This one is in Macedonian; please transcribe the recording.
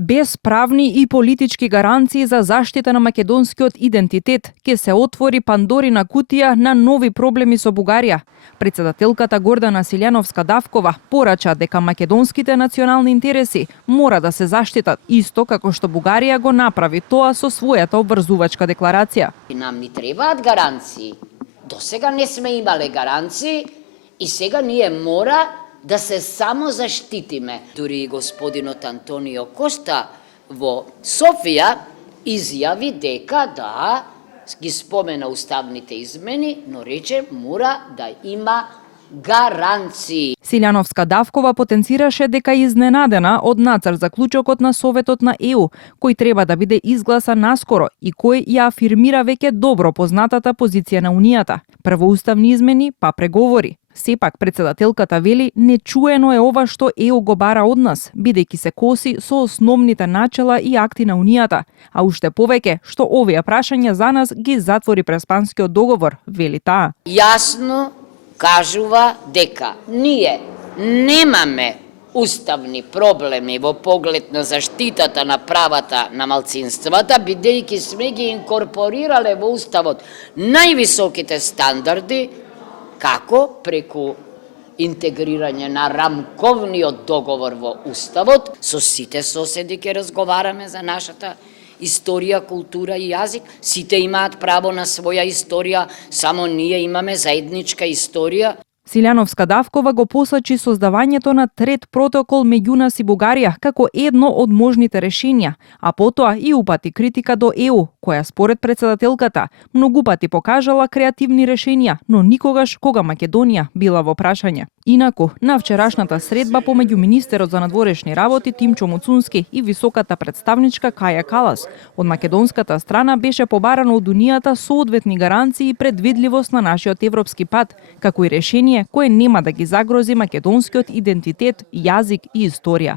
Без правни и политички гаранции за заштита на македонскиот идентитет, ќе се отвори Пандорина кутија на нови проблеми со Бугарија. Председателката Гордана Силјановска-Давкова порача дека македонските национални интереси мора да се заштитат, исто како што Бугарија го направи тоа со својата обврзувачка декларација. Нам ни требаат гаранции. До сега не сме имале гаранции и сега ние мора да се само заштитиме. Дури и господинот Антонио Коста во Софија изјави дека да ги спомена уставните измени, но рече мора да има гаранции. Силјановска-Давкова потенцираше дека е изненадена од нацрт заклучокот на Советот на ЕУ, кој треба да биде изгласан наскоро и кој ја афирмира веќе добро познатата позиција на Унијата. Прво уставни измени, па преговори. Сепак, председателката вели, нечуено е ова што ЕУ го бара од нас, бидејќи се коси со основните начела и акти на Унијата, а уште повеќе што овие прашања за нас ги затвори Преспанскиот договор, вели таа. Јасно кажува дека ние немаме уставни проблеми во поглед на заштитата на правата на малцинствата, бидејќи сме ги инкорпорирале во уставот највисоките стандарди, како преку интегрирање на рамковниот договор во уставот, со сите соседи ќе разговараме за нашата историја, култура и јазик. Сите имаат право на своја историја, само ние имаме заедничка историја. Силјановска-Давкова го посочи создавањето на трет протокол меѓу нас и Бугарија како едно од можните решенија, а потоа и упати критика до ЕУ, која според председателката многу пати покажала креативни решенија, но никогаш кога Македонија била во прашање. Инаку, на вчерашната средба помеѓу министерот за надворешни работи Тимчо Муцунски и високата представничка Каја Калас, од македонската страна беше побарано од Унијата соодветни гаранции и предвидливост на нашиот европски пат, како и решение кое нема да ги загрози македонскиот идентитет, јазик и историја.